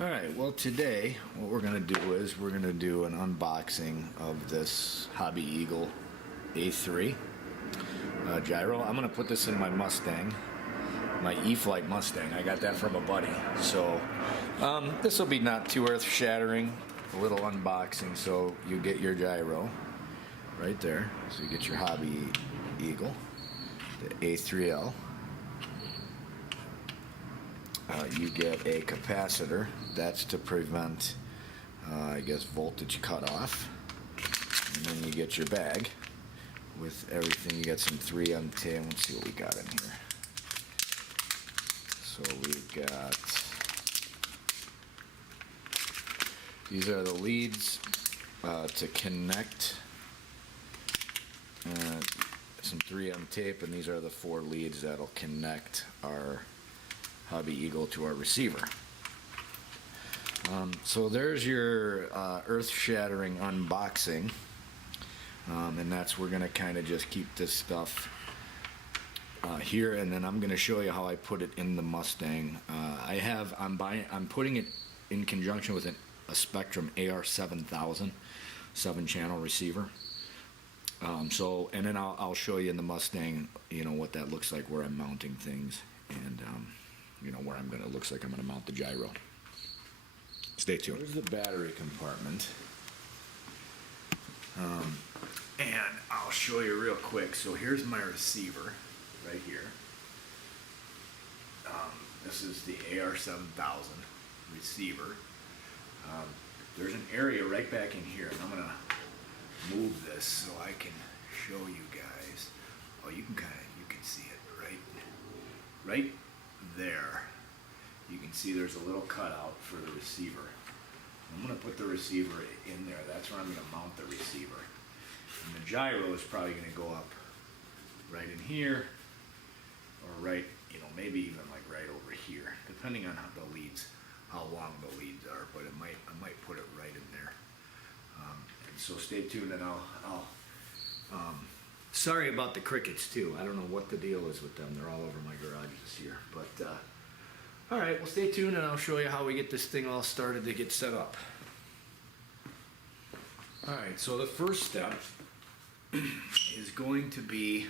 Alright, well today what we're going to do is we're going to do an unboxing of this Hobby Eagle A3 gyro. I'm going to put this in my Mustang, my Eflite Mustang. I got that from a buddy. So this will be not too earth shattering, a little unboxing. So you get your gyro right there. So you get your Hobby Eagle, the A3-L. You get a capacitor. That's to prevent, I guess, voltage cutoff. And then you get your bag with everything. You got some 3M tape. Let's see what we got in here. So we got, these are the leads to connect. Some 3M tape, and these are the 4 leads that'll connect our Hobby Eagle to our receiver. So there's your earth-shattering unboxing, and that's, we're gonna kind of just keep this stuff here, and then I'm gonna show you how I put it in the Mustang. I'm putting it in conjunction with a Spektrum AR7000 7-channel receiver. And then I'll show you in the Mustang, you know, what that looks like, where I'm mounting things, and you know, where looks like I'm gonna mount the gyro. Stay tuned. Here's the battery compartment. And I'll show you real quick. So here's my receiver right here. This is the AR7000 receiver. There's an area right back in here, and I'm gonna move this so I can show you guys. Oh, you can see it right there. You can see there's a little cutout for the receiver. I'm going to put the receiver in there. That's where I'm going to mount the receiver. And the gyro is probably going to go up right in here, or right, you know, maybe even like right over here, depending on how long the leads are. But I might put it right in there. And so stay tuned, and I'll sorry about the crickets too. I don't know what the deal is with them. They're all over my garage this year. But all right, well, stay tuned, and I'll show you how we get this thing all started to get set up. All right, so the first step is going to be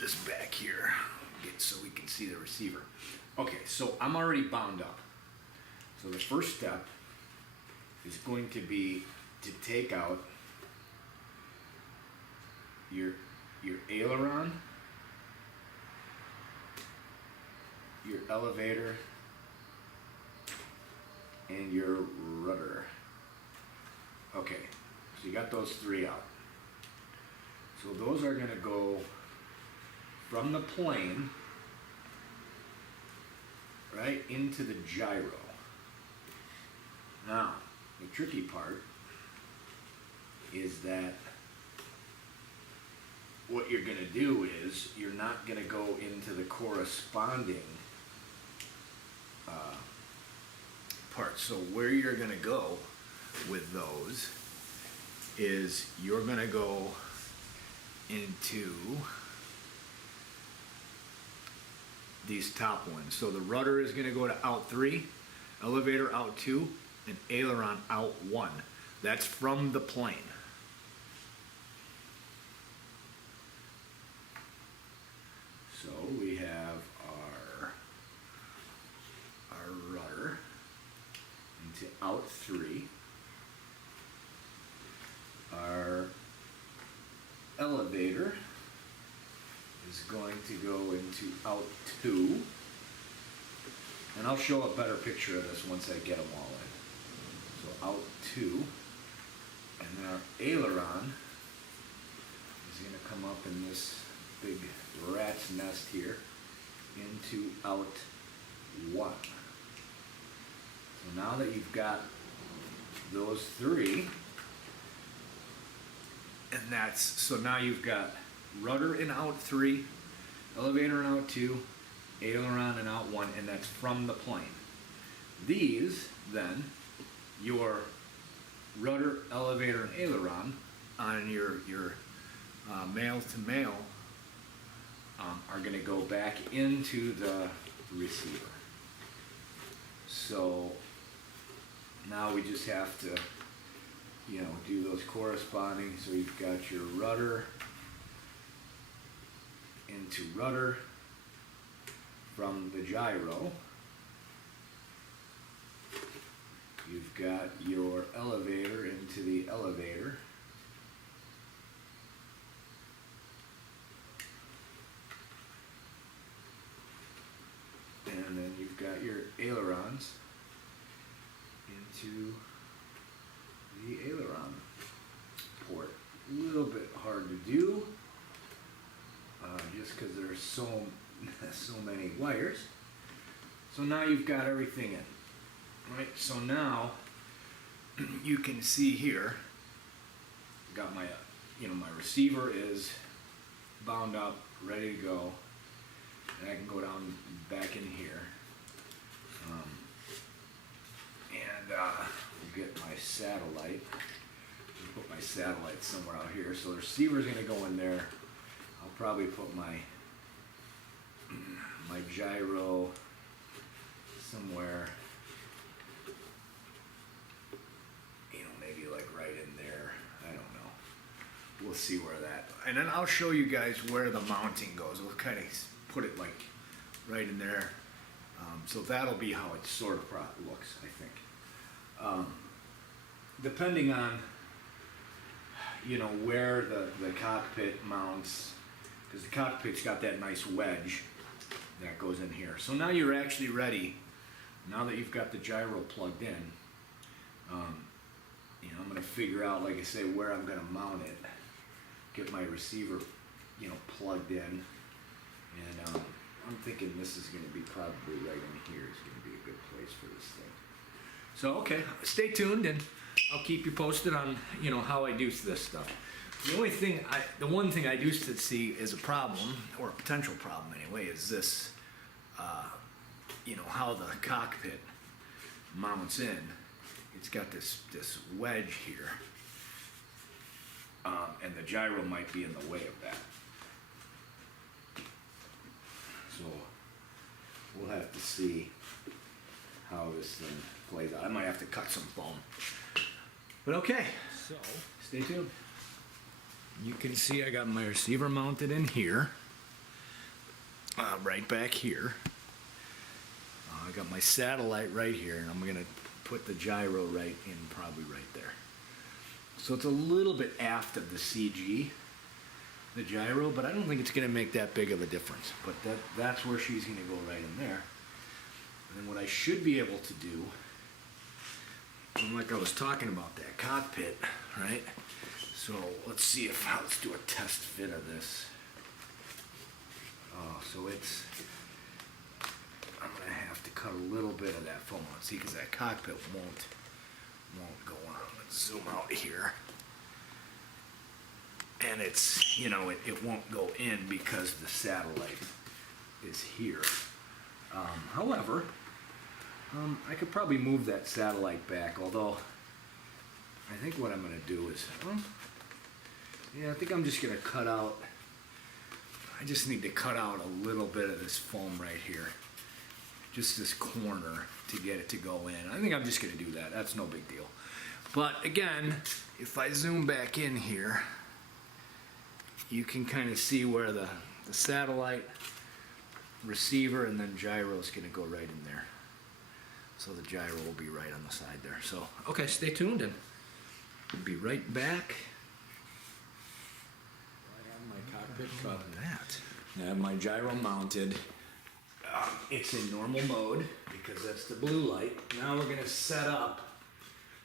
this back here, so we can see the receiver. Okay, so I'm already bound up. So the first step is going to be to take out your aileron, your elevator, and your rudder. Okay, so you got those 3 out. So those are going to go from the plane right into the gyro. Now, the tricky part is that what you're going to do is you're not going to go into the corresponding parts. So where you're going to go with those is you're going to go into these top ones. So the rudder is going to go to out 3, elevator out 2, and aileron out 1. That's from the plane. So we have our rudder into out 3. Our elevator is going to go into out 2. And I'll show a better picture of this once I get them all in. So out 2. And then our aileron is going to come up in this big rat's nest here into out 1. So now that you've got those 3, and so now you've got rudder in out 3, elevator in out 2, aileron in out 1, and that's from the plane. These then, your rudder, elevator, and aileron on your male to male are going to go back into the receiver. So now we just have to, you know, do those corresponding. So you've got your rudder into rudder from the gyro. You've got your elevator into the elevator. And then you've got your ailerons into the aileron port. A little bit hard to do, just because there's so many wires. So now you've got everything in, right? So now you can see here, got my, my receiver is bound up, ready to go, and I can go down back in here, and we'll get my satellite. I'll put my satellite somewhere out here. So the receiver's going to go in there. I'll probably put my gyro somewhere, maybe like right in there. I don't know. We'll see where that, and then I'll show you guys where the mounting goes. We'll kind of put it like right in there. So that'll be how it sort of looks, I think. Depending on, where the cockpit mounts, because the cockpit's got that nice wedge that goes in here. So now you're actually ready. Now that you've got the gyro plugged in, I'm going to figure out, like I say, where I'm going to mount it. Get my receiver, plugged in, and I'm thinking this is going to be probably right in here is going to be a good place for this thing. So okay, stay tuned, and I'll keep you posted on how I do this stuff. The one thing I do see is a problem, or a potential problem anyway, is this, how the cockpit mounts in. It's got this wedge here, and the gyro might be in the way of that. So we'll have to see how this thing plays out. I might have to cut some foam. But okay, so stay tuned. You can see I got my receiver mounted in here, right back here. I got my satellite right here, and I'm going to put the gyro right in, probably right there. So it's a little bit aft of the CG, the gyro, but I don't think it's going to make that big of a difference. But that's where she's going to go, right in there. And then what I should be able to do, and like I was talking about that cockpit, right? So let's do a test fit of this. So I'm going to have to cut a little bit of that foam out. See, because that cockpit won't go on. Let's zoom out here. And it's, it won't go in because the satellite is here. However, I could probably move that satellite back, although I think what I'm going to do is, I think I'm just going to cut out, I just need to cut out a little bit of this foam right here. Just this corner to get it to go in. I think I'm just going to do that. That's no big deal. But again, if I zoom back in here, you can kind of see where the satellite, receiver, and then gyro is going to go right in there. So the gyro will be right on the side there. So, okay, stay tuned, and we'll be right back. I have my cockpit cut. I have my gyro mounted. It's in normal mode because that's the blue light. Now we're going to set up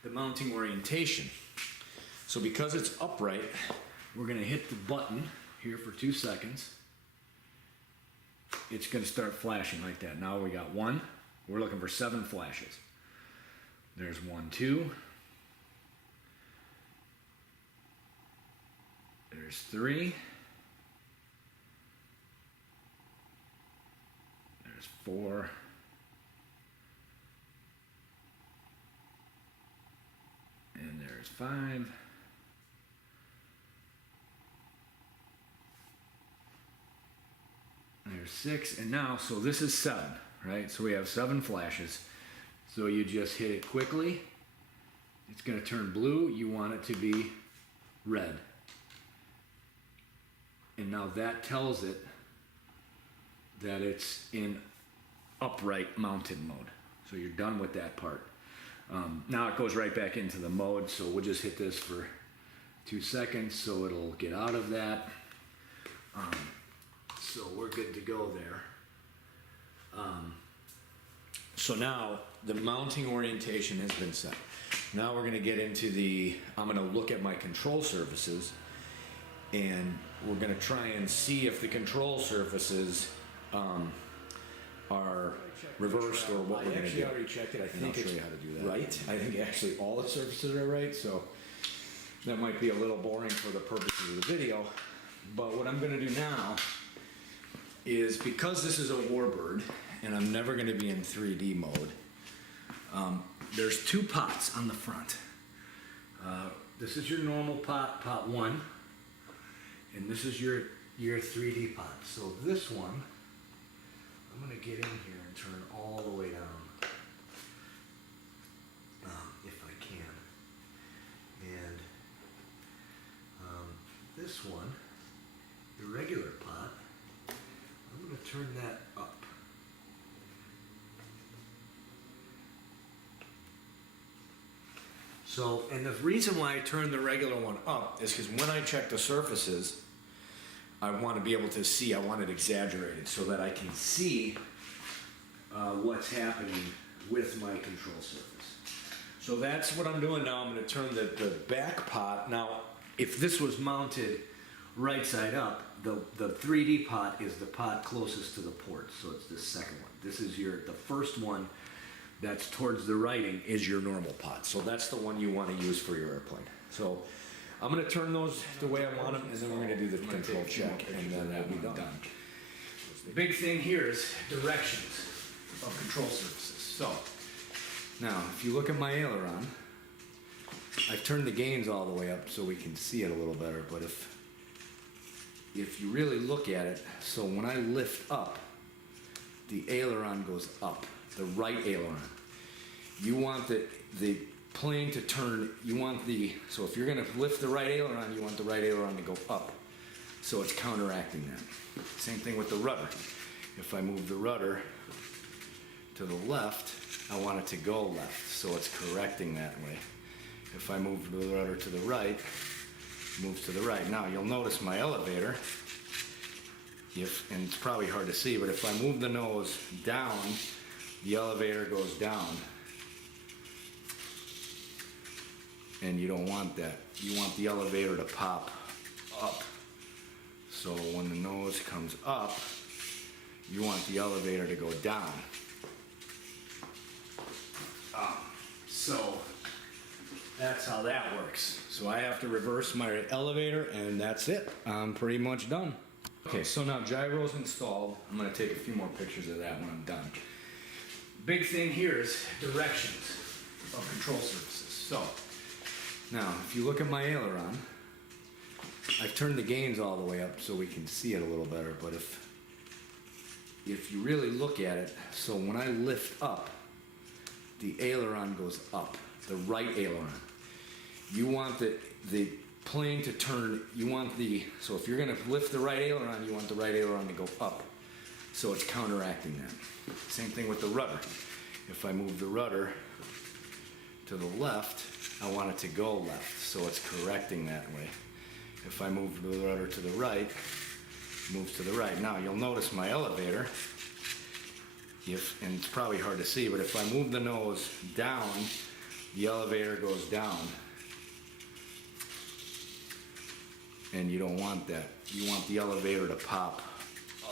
the mounting orientation. So because it's upright, we're going to hit the button here for 2 seconds. It's going to start flashing like that. Now we got 1. We're looking for 7 flashes. There's 1, 2. There's 3. There's 4. And there's 5. There's 6. And now, so this is 7, right? So we have 7 flashes. So you just hit it quickly. It's going to turn blue. You want it to be red. And now that tells it that it's in upright mounted mode. So you're done with that part. Now it goes right back into the mode, so we'll just hit this for 2 seconds so it'll get out of that. So we're good to go there. So now the mounting orientation has been set. Now we're going to get into I'm going to look at my control surfaces, and we're going to try and see if the control surfaces are reversed or what we're going to do. I already checked it. I think I'll show you how to do that. Right. I think actually all the surfaces are right, so that might be a little boring for the purposes of the video. But what I'm going to do now is, because this is a warbird and I'm never going to be in 3D mode, there's 2 pots on the front. This is your normal pot, pot 1, and this is your 3D pot. So this one, I'm going to get in here and turn all the way down, if I can. And this one, the regular pot, I'm going to turn that up. So, and the reason why I turn the regular one up is because when I check the surfaces, I want to be able to see, I want it exaggerated so that I can see what's happening with my control surface. So that's what I'm doing now. I'm going to turn the back pot. Now, if this was mounted right side up, the 3D pot is the pot closest to the port, so it's the second one. This is the first one that's towards the writing is your normal pot. So that's the one you want to use for your airplane. So I'm going to turn those the way I want them, and then we're going to do the control check, and then that'll be done. The big thing here is directions of control surfaces. So now, if you look at my aileron, I've turned the gains all the way up so we can see it a little better, but if you really look at it, so when I lift up, the aileron goes up, the right aileron. You want the plane to turn, so if you're going to lift the right aileron, you want the right aileron to go up. So it's counteracting that. Same thing with the rudder. If I move the rudder to the left, I want it to go left, so it's correcting that way. If I move the rudder to the right, it moves to the right. Now you'll notice my elevator, and it's probably hard to see, but if I move the nose down, the elevator goes down. And you don't want that. You want the elevator to pop up. So when the nose comes up, you want the elevator to go down. So that's how that works. So I have to reverse my elevator, and that's it. I'm pretty much done. Okay, so now gyro's installed. I'm going to take a few more pictures of that when I'm done. Big thing here is directions of control surfaces. So now, if you look at my aileron, I've turned the gains all the way up so we can see it a little better, but if you really look at it, so when I lift up, the aileron goes up, the right aileron. You want the plane to turn, so if you're going to lift the right aileron, you want the right aileron to go up. So it's counteracting that. Same thing with the rudder. If I move the rudder to the left, I want it to go left, so it's correcting that way. If I move the rudder to the right, it moves to the right. Now you'll notice my elevator, and it's probably hard to see, but if I move the nose down, the elevator goes down. And you don't want that. You want the elevator to pop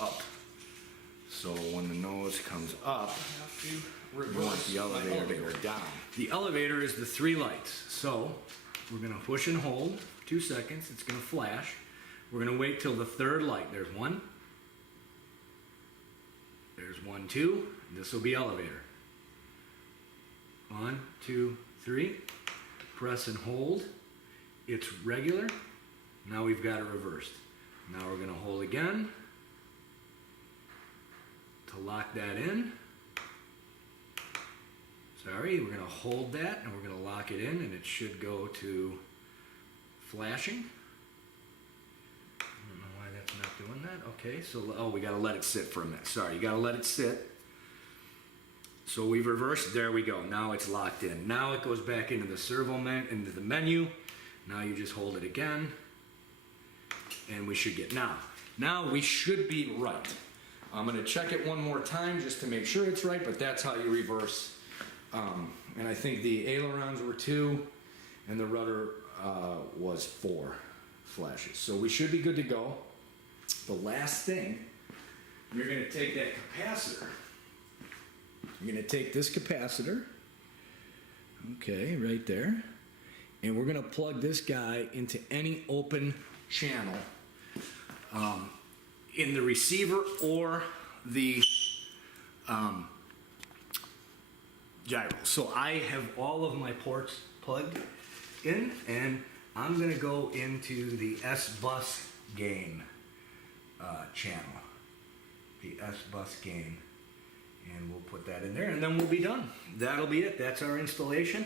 up. So when the nose comes up, you want the elevator to go down. The elevator is the 3 lights. So we're going to push and hold 2 seconds. It's going to flash. We're going to wait till the 3rd light. There's 1. There's 1, 2. This will be elevator. 1, 2, 3. Press and hold. It's regular. Now we've got it reversed. Now we're going to hold again to lock that in. Sorry, we're going to hold that and we're going to lock it in, and it should go to flashing. I don't know why that's not doing that. Okay, so, oh, we got to let it sit for a minute. Sorry, you got to let it sit. So we've reversed, there we go. Now it's locked in. Now it goes back into the into the menu. Now you just hold it again, and we should get, now we should be right. I'm gonna check it one more time just to make sure it's right, but that's how you reverse. And I think the ailerons were 2, and the rudder was 4 flashes. So we should be good to go. The last thing, you're gonna take that capacitor. You're gonna take this capacitor, okay, right there, and we're gonna plug this guy into any open channel in the receiver or the gyro. So I have all of my ports plugged in, and I'm gonna go into the S-Bus gain channel, the S-Bus gain, and we'll put that in there, and then we'll be done. That'll be it. That's our installation,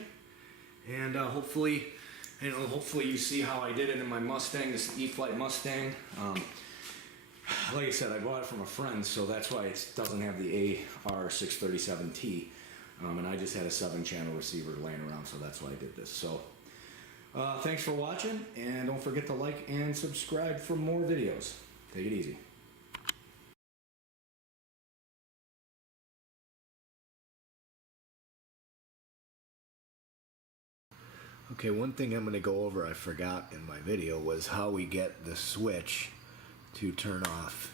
and hopefully, hopefully you see how I did it in my Mustang, this Eflite Mustang. Like I said, I bought it from a friend, so that's why it doesn't have the AR7000T. And I just had a 7-channel receiver laying around, so that's why I did this. So, thanks for watching, and don't forget to like and subscribe for more videos. Take it easy. Okay, one thing I'm going to go over I forgot in my video was how we get the switch to turn off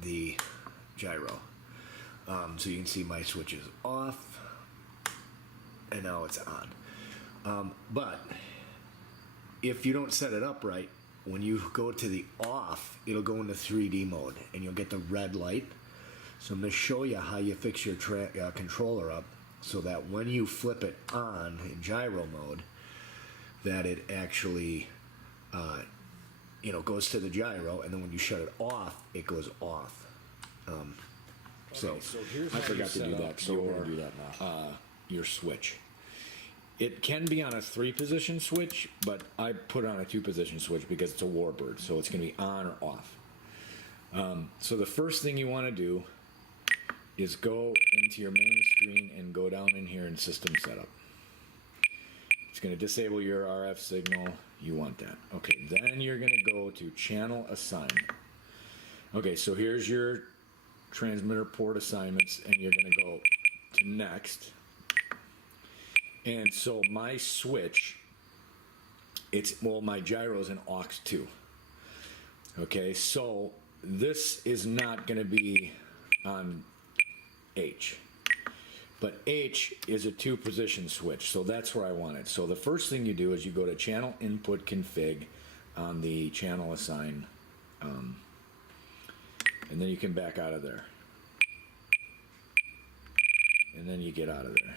the gyro. So you can see my switch is off, and now it's on. But if you don't set it up right, when you go to the off, it'll go into 3D mode, and you'll get the red light. So I'm going to show you how you fix your controller up so that when you flip it on in gyro mode, that it actually goes to the gyro, and then when you shut it off, it goes off. So here's I forgot to do that, so we're going to do that now. Your switch. It can be on a 3-position switch, but I put it on a 2-position switch because it's a warbird, so it's going to be on or off. So the first thing you want to do is go into your main screen and go down in here in system setup. It's going to disable your RF signal. You want that. Okay, then you're going to go to channel assignment. Okay, so here's your transmitter port assignments, and you're going to go to next. And so my switch, my gyro's in aux 2. Okay, so this is not going to be on H, but H is a 2-position switch, so that's where I want it. So the first thing you do is you go to channel input config on the channel assign, and then you can back out of there, and then you get out of there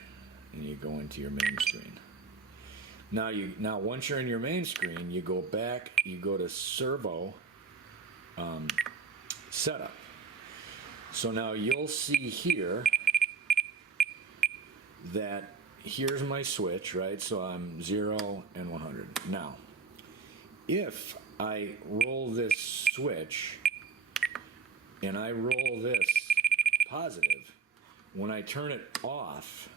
and you go into your main screen. Now once you're in your main screen, you go back, you go to servo setup. So now you'll see here that here's my switch, right? So I'm 0 and 100. Now, if I roll this switch and I roll this positive, when I turn it off,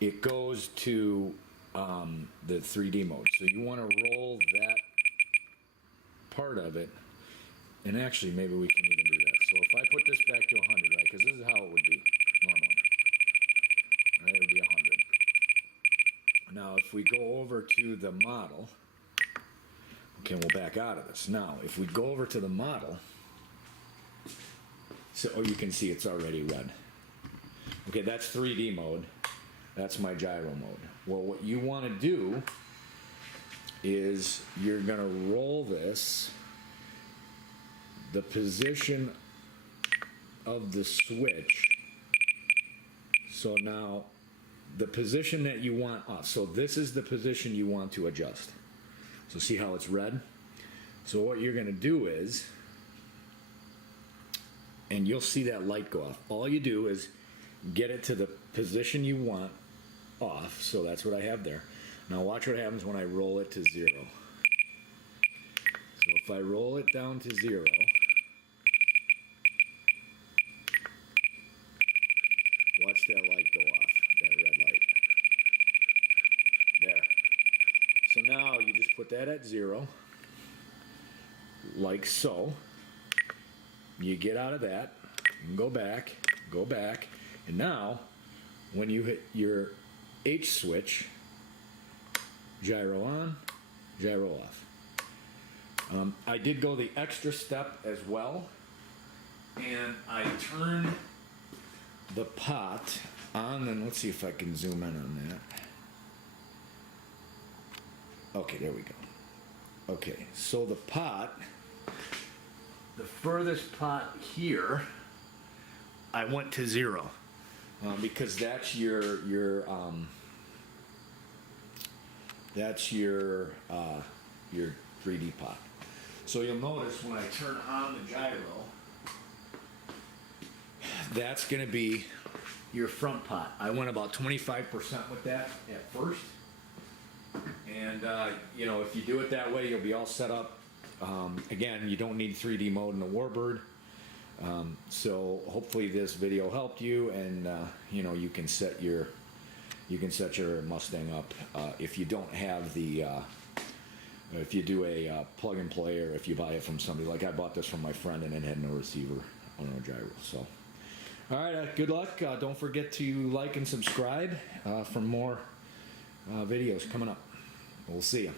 it goes to the 3D mode. So you want to roll that part of it, and actually maybe we can even do that. So if I put this back to 100, right, because this is how it would be normally, right, it would be 100. Now if we go over to the model, okay, we'll back out of this. Now if we go over to the model, so you can see it's already red. Okay, that's 3D mode. That's my gyro mode. Well, what you want to do is you're going to roll this, the position of the switch. So now the position that you want off. So this is the position you want to adjust. So see how it's red? So what you're going to do is, and you'll see that light go off. All you do is get it to the position you want off, so that's what I have there. Now watch what happens when I roll it to 0. So if I roll it down to 0, watch that light go off, that red light. There. So now you just put that at 0, like so. You get out of that, and go back, and now when you hit your H switch, gyro on, gyro off. I did go the extra step as well, and I turned the pot on, and let's see if I can zoom in on that. Okay, there we go. Okay, so the pot, the furthest pot here, I went to 0 because that's your 3D pot. So you'll notice when I turn on the gyro, that's going to be your front pot. I went about 25% with that at first. And, you know, if you do it that way, you'll be all set up. Again, you don't need 3D mode in the Warbird. So hopefully this video helped you, and, you know, you can set your Mustang up. If you don't have the, if you do a plug and play, or if you buy it from somebody, like I bought this from my friend and it had no receiver or no gyro. So, all right, good luck. Don't forget to like and subscribe for more videos coming up. We'll see you.